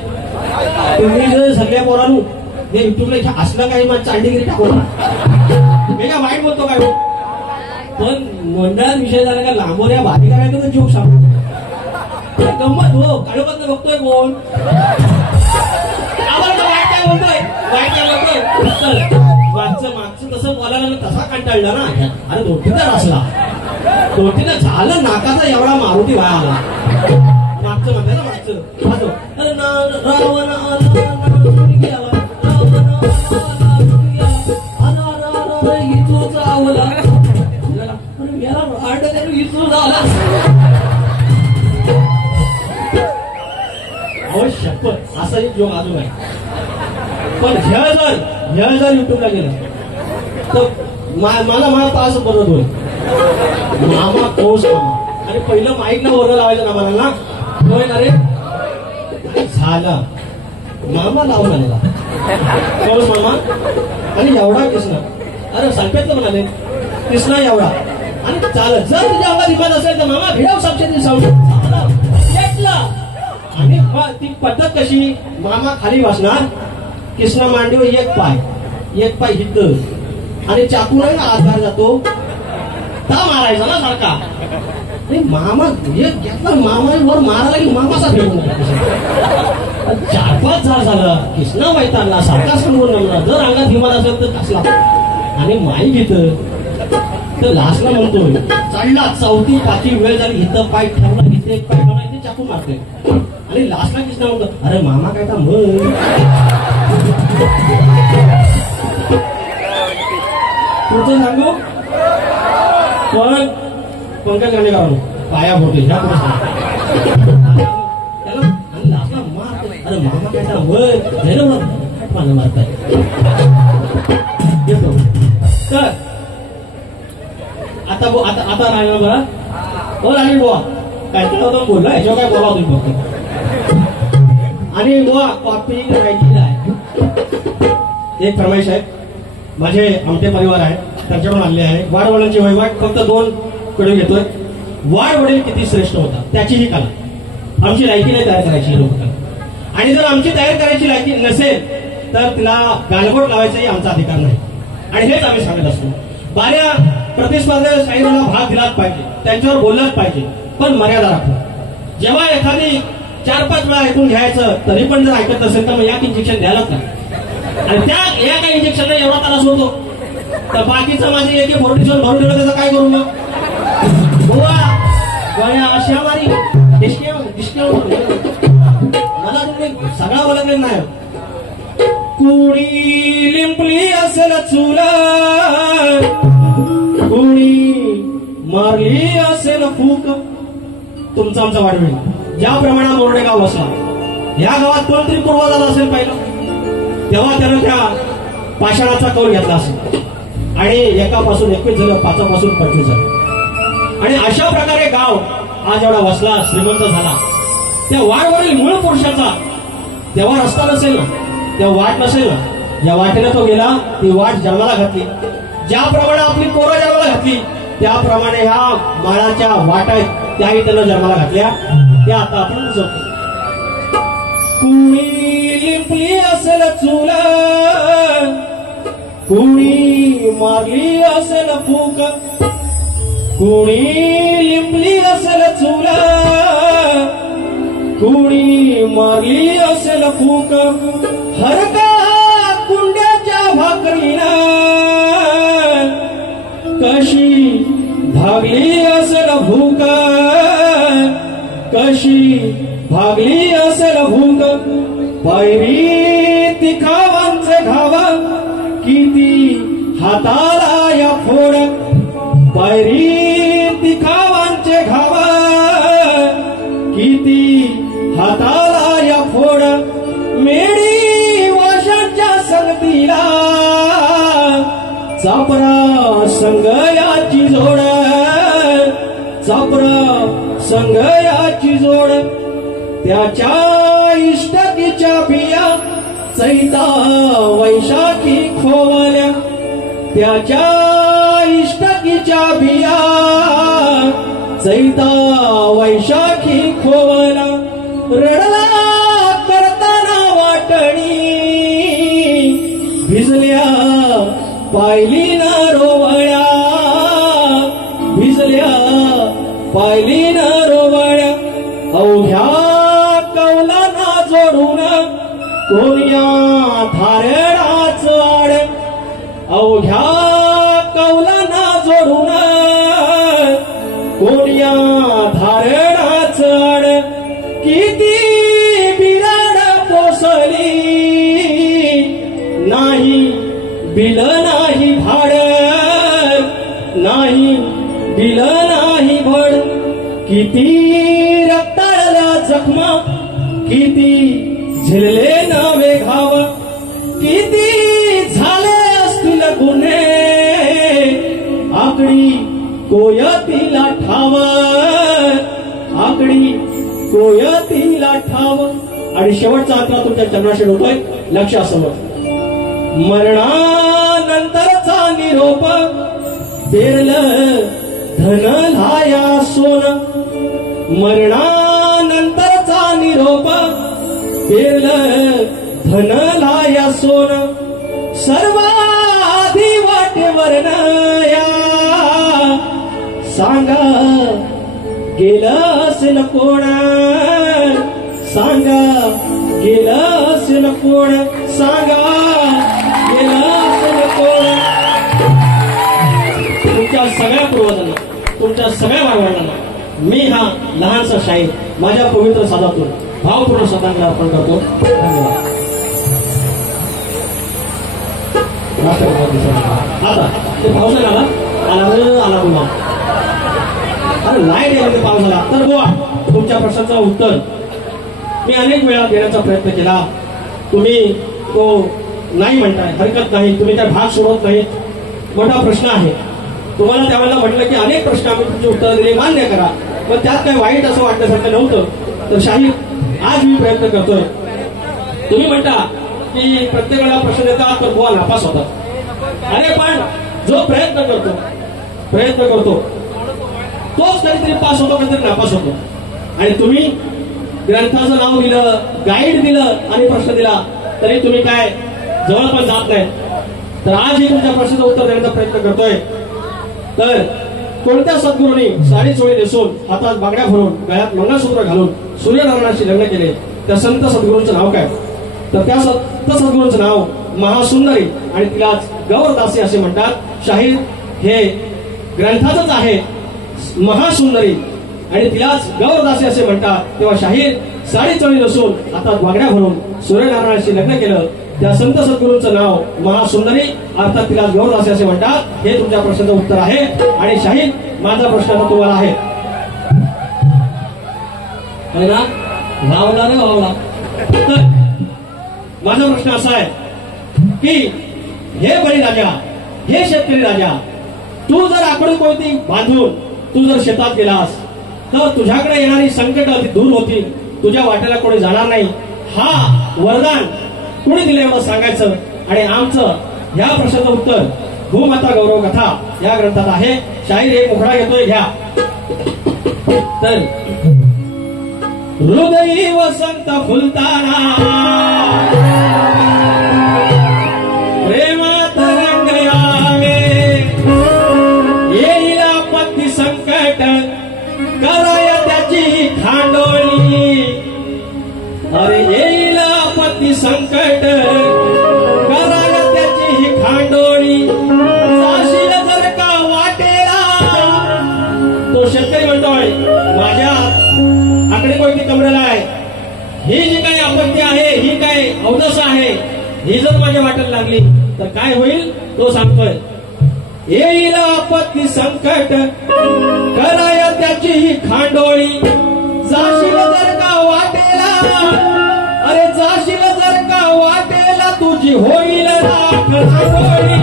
तुम्ही जर सगळ्या पोरांनो हे युट्यूबला इथे असलं काही मग चांडीगिरी टाकून मी काय वाईट बोलतो काय पण मंडळात विषय झाला का लांबोऱ्या भारी करायचं तर जोक सांगतो गंमत हो काळोखात बघतोय कोण आम्हाला वाईट काय बोलतोय वाईट काय बोलतोय. मागचं तसं बोलायला तसा कंटाळला ना. अरे 2-3दा असला 2-3दा झालं नाकाचा एवढा मारुती वाया आला. मागचं म्हणताय ना मागचं रावण आला नाचून गेला, रावण आला नाचून गेला, इचू चावला. याला इचू झाला. अहो शपथ असा एक जोक अजून आहे. पण ह्या जर युट्यूबला गेलं तर मला पास बरोबर होईल. मामा कोस मामा आणि पहिलं माईक ना वरं लावायचं ना मला होय ना रे झाला मामा लावून आलेला कोस मामा आणि एवढा कृष्णा. अरे संकेतलं म्हणाले कृष्णा एवढा आणि चालत जर तुझ्या अंगात हिंमत असेल तर मामा भिडाव सबशेती आणि ती पद्धत कशी मामा खाली बसणार कृष्णा मांडीवर एक पाय हित आणि चाकू नाही ना आधार जातो ता मारायचा ना सारखा. मामा एक घेतला मामा वर मारायला की मामाचा फेकून 4-5 झाड झालं कृष्णा वैतांना सारखा समोर नमला. जर अंगात हिंमत असेल तर कसला आणि माई घेत तर लास्टला म्हणतोय चढला 4थी-5थी वेळ झाली इथं पाय ठेवला इथे एक पाय ठेवला इथे चाकू मारतोय आणि लास्टला कृष्णा म्हणतो अरे मामा काय का मग तुमचं सांगू पण पंकज गाणेकर पाया बोलते ह्या त्याला लास्टला मारतो अरे मामा काय का मग मारताय. तर आता राहिला बघा हो राणी बुवा काय तर बोलला ह्याच्यावर काय बोला तुम्ही फक्त. आणि बुवा कॉपी करायची आहे एक फरमाईश आहे. माझे आमटे परिवार आहे त्यांच्याकडून आणले आहे. वाडवडिलांची वहिवाट फक्त 2 कडे घेतोय. वाडवडील किती श्रेष्ठ होता त्याची ही कला. आमची लायकी नाही तयार करायची लोककला. आणि जर आमची तयार करायची लायकी नसेल तर तिला गालबोट लावायचाही आमचा अधिकार नाही. आणि हेच आम्ही सांगत असतो. बाऱ्या प्रतिस्पर्धा शाहीराला भाग दिलाच पाहिजे, त्यांच्यावर बोललाच पाहिजे, पण मर्यादा राखून. जेव्हा एखादी 4-5 वेळा ऐकून घ्यायचं तरी पण जर ऐकत नसेल तर मग एक इंजेक्शन द्यायलाच नाही. आणि त्या एका इंजेक्शनला एवढा त्रास होतो तर बाकीचं माझी AK-47 भरून ठेवलं त्याचं काय करू मग? अशा मारी मला तुम्ही सगळा बोलत नाही. कुणी लिंपली असेल चुला, कुणी मारली असेल फूक. तुमचा आमचा वाढवेल. ज्या प्रमाणात मोरडे गाव बसला, या गावात कोणतरी पूर्व झाला असेल पहिलं, तेव्हा त्यानं त्या पाषाणाचा कौल घेतला असेल. आणि 1पासून 21 झालं, 5पासून 25 झालं. आणि अशा प्रकारे गाव आज एवढा वसला, श्रीमंत झाला. त्या वाडवरील मूळ पुरुषाचा तेव्हा रस्ता नसेल ना, त्या वाट नसेल ना, ज्या वाटेने तो गेला ती वाट जन्माला घातली. ज्याप्रमाणे आपली पोरं जन्माला घातली त्याप्रमाणे ह्या माळाच्या वाटा त्याही त्यानं जन्माला घातल्या. त्या आता आपण जपतो. कुणी लिंपली असेल चुला, कुणी मारली असेल फूक. कुणी लिंपली असेल चुला, कुणी मारली असेल फूक. हरका कुंड्याच्या भाकरीला कशी भागली असेल भूक, कशी भागली असेल भूक. पायरी तिखावांचे घावा किती हाताला या फोड. पायरी तिखावांचे घावा किती हाताला या फोड. मेडी वाशांच्या संगतीला चापरा संगयाची जोड, चापरा संगयाची जोड. त्याच्या इष्टकीच्या बिया चैता वैशाखी खोवल्या. त्याच्या इष्टकीच्या बिया चैता वैशाखी खोवला. रडला करताना वाटणी भिजल्या पायली ना रोवळ्या, भिजल्या पायली ना रोवळ्या. अवघ्या कौलांना जोडून कोण्या धारणाच आड. अवघ्या कौलांना जोडून कोण्या धारणाच आड. किती बिराड पोसली नाही बिल नाही भाड, नाही बिल नाही भड. किती रक्ताळल्या जखमा, किती झिलले नवे घाव. किती झाले असतील गुन्हे आकडी कोयतीला ठाव, आकडी कोयतीला ठाव. आणि शेवटचा अंतरा तुमच्या चरणाशी होतोय, लक्ष असावं. मरणानंतरचा निरोप पेरलं धन लाया सोन. मरणानंतरचा निरोप पेरलं धन लाया सोन. सर्वाधी वाटेवर नया सांगा गेलं असेल कोण, सांगा गेलं असेल कोण, सांगा गेलं असेल कोण. तुमच्या सगळ्या पूर्वजांना, तुमच्या सगळ्या मानवांना मी हा लहानसा शाहीर माझ्या पवित्र सादातून भावपूर्ण श्रद्धांजली अर्पण करतो. धन्यवाद. आता ते पावसाला आला बोला. अरे लाईट यायला पावसाला तर बुवा तुमच्या प्रश्नाचं उत्तर मी अनेक वेळा देण्याचा प्रयत्न केला. तुम्ही तो नाही म्हणताय, हरकत नाही, तुम्ही त्या भाग सोडत नाहीत. मोठा प्रश्न आहे. तुम्हाला त्यावेळेला म्हटलं की अनेक प्रश्न आम्ही तुमची उत्तर दिली, मान्य करा. पण त्यात काही वाईट असं वाटण्यासारखं नव्हतं. तर शाहीर आज मी प्रयत्न करतोय. तुम्ही म्हणता की प्रत्येक वेळेला प्रश्न देतात तर बुवा नापास होतात. अरे पण जो प्रयत्न करतो तोच कधीतरी पास होतो, कधीतरी नापास होतो. आणि तुम्ही ग्रंथाचं नाव दिलं, गाईड दिलं आणि प्रश्न दिला तरी तुम्ही काय जवळ पण जात नाही. तर आज ही तुमच्या प्रश्नाचं उत्तर देण्याचा प्रयत्न करतोय. तर कोणत्या सद्गुरूंनी साडी चोळी नेसून हातात बांगड्या भरून गळ्यात मंगळसूत्र घालून सूर्यनारायणाशी लग्न केले त्या संत सद्गुरूंचं नाव काय? तर त्या संत सद्गुरूंचं नाव महासुंदरी आणि तिलाच गौरदासी असे म्हणतात. शाहीर हे ग्रंथाचंच आहे महासुंदरी आणि तिलाच गौरदासी असे म्हणतात. तेव्हा शाहीर साडी चोळी नसून हातात बांगड्या भरून सूर्यनारायणाशी लग्न केलं त्या संत सद्गुरूंचं नाव महासुंदरी अर्थात तिलाच गौरदासी असे म्हणतात. हे तुमच्या प्रश्नाचं उत्तर आहे. आणि शाहीर माझा प्रश्न आता तुम्हाला आहे ना, वावला रे वावला. तर माझा प्रश्न असा आहे की हे बळीराजा, हे शेतकरी राजा, तू जर आकडून कोणती बांधून तू जर शेतात गेलास तर तुझ्याकडे येणारी संकट दूर होतील, तुझ्या वाट्याला कोणी जाणार नाही. हा वरदान कुणी दिलं एवढं सांगायचं. आणि आमचं ह्या प्रश्नाचं उत्तर भूमाता गौरव कथा या ग्रंथात आहे. शाहीर एक मुखडा घेतोय, घ्या. तर हृदयी वसंत फुलताना प्रेमात रंग यावे, येईल आपत्ती संकट कराय त्याची खांडोळी. अरे येईल आपत्ती संकट कराय त्याची खांडोळी. जाशील जर का वाटेला, तो शेतकरी म्हणतोय माझ्या आकडे कोणती कमरेला आहे, ही जी काही आपत्ती आहे, ही काय अवदस आहे, ही जर माझ्या वाटेला लागली तर काय होईल तो सांगतोय. येईल आपत्ती संकट कराय त्याची ही खांडोळी. जाशील जर का वाटेला, अरे जाशील जर का वाटेला तुझी होईल राख रांगोळी.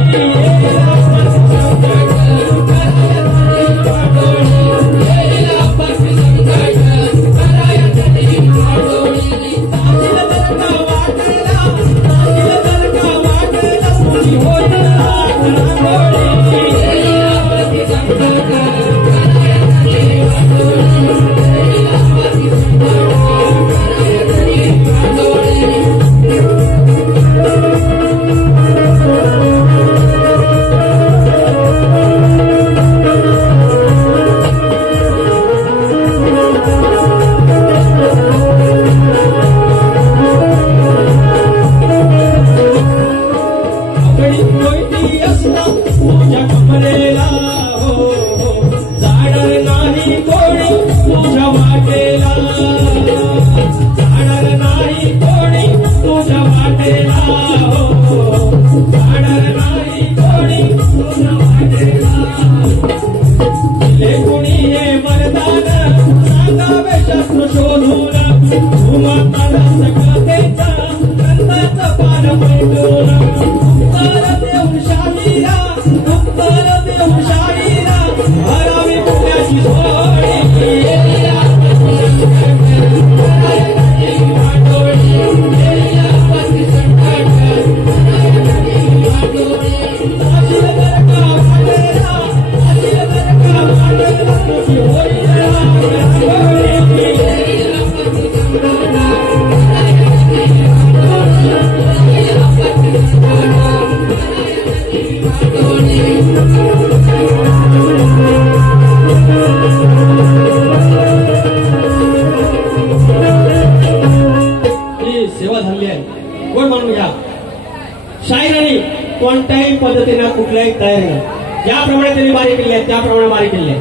कोणत्याही पद्धतीनं कुठल्याही तयारी नाही. ज्याप्रमाणे त्यांनी बारी केली आहे त्याप्रमाणे बारी केली आहे.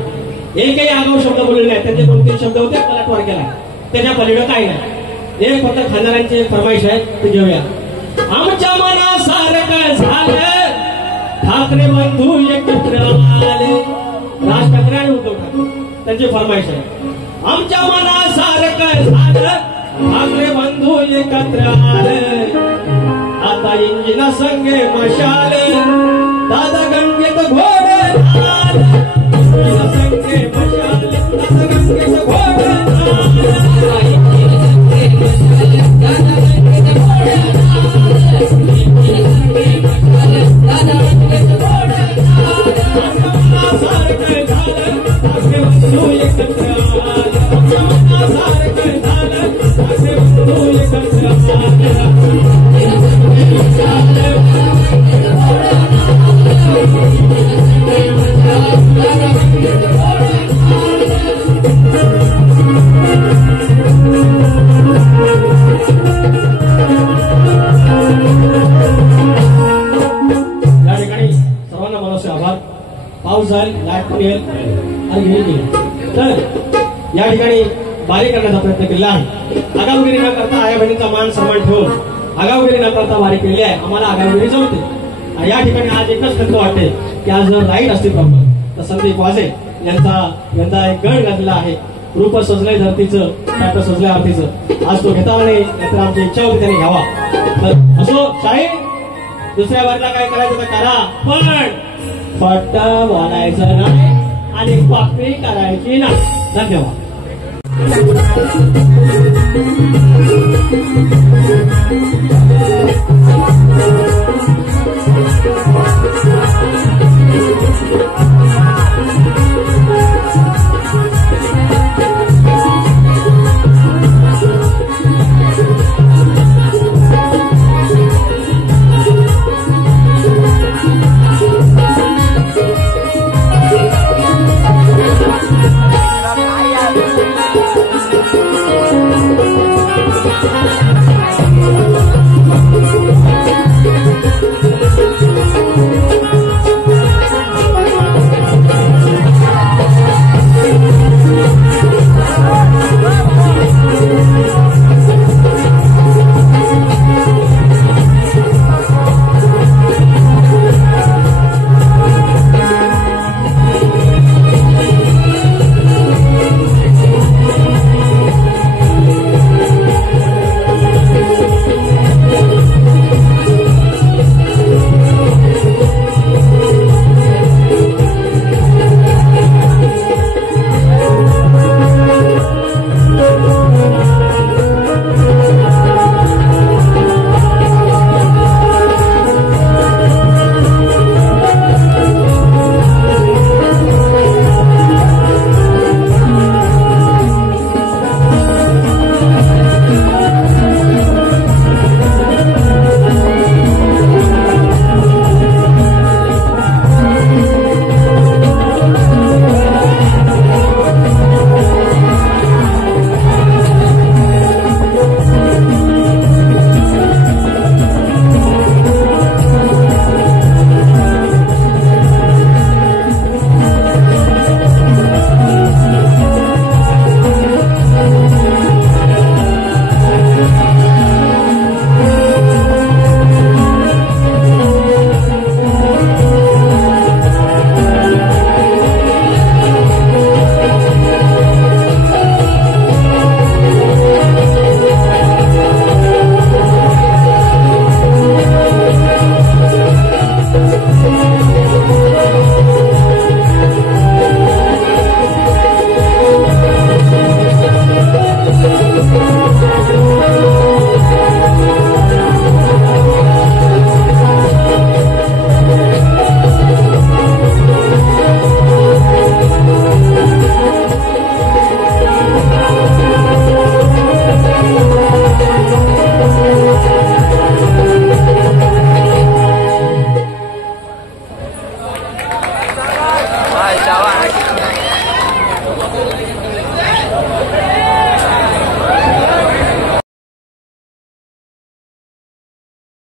एकही आगाऊ शब्द बोलले नाही. त्यांचे 2-3 शब्द होते, पलटवार केला. त्याच्या पलीकडे काही नाही. एक फक्त खाणाऱ्यांची फरमाईश आहे, ते घेऊया. आमच्या मनासारखं झालं, ठाकरे बंधू एकत्र आले. राज ठाकरे आणि उद्धव ठाकरे त्यांची फरमाईश आहे. आमच्या मनासारखं झालं, ठाकरे बंधू एकत्र आले. आता इंजिना संगे मशाले, दादा गंगेत घोडे आले. इंजिना संगे मशाले, दादा गंगेत घोडे आले. दादा गंगेत घोडे आले. आठवण येईल आणि घेऊन गेली. तर या ठिकाणी वारी करण्याचा प्रयत्न केला आहे. आगावगिरी न करता आया बहिणीचा मान सन्मान ठेवून आगावगिरी न करता वारी केली आहे. आम्हाला आगावगिरी जमते. आणि या ठिकाणी आज एकच खंत वाटते की आज जर लाईट असते प्रॉपर तर संदीप वाजे यांचा यंदा एक गण घातलेला आहे. रूप सजलंय धरतीचं, ट्रॅक्टर सजलंय आरतीचं. आज तो घेता नाही तर आमची इच्छा होती त्यांनी घ्यावा. तर असो शाही दुसऱ्या वारीला काय करायचं तर करा, पण फट्ट बोलायचं नाही आणि कॉपी करायची नाही. धन्यवाद. Thank you.